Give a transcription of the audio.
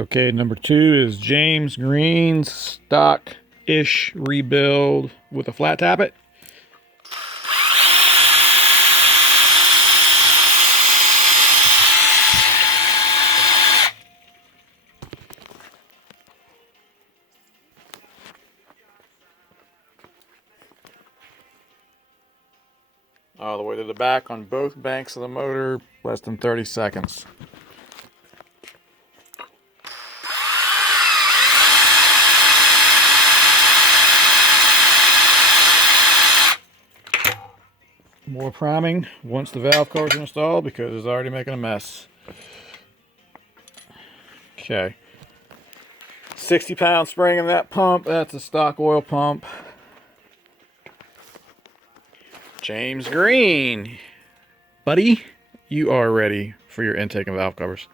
Okay, number 2 is James Green's stock-ish rebuild with a flat tappet. All the way to the back on both banks of the motor, less than 30 seconds. More priming once the valve covers are installed because it's already making a mess. Okay. 60-pound spring in that pump. That's a stock oil pump. James Green, buddy, you are ready for your intake and valve covers.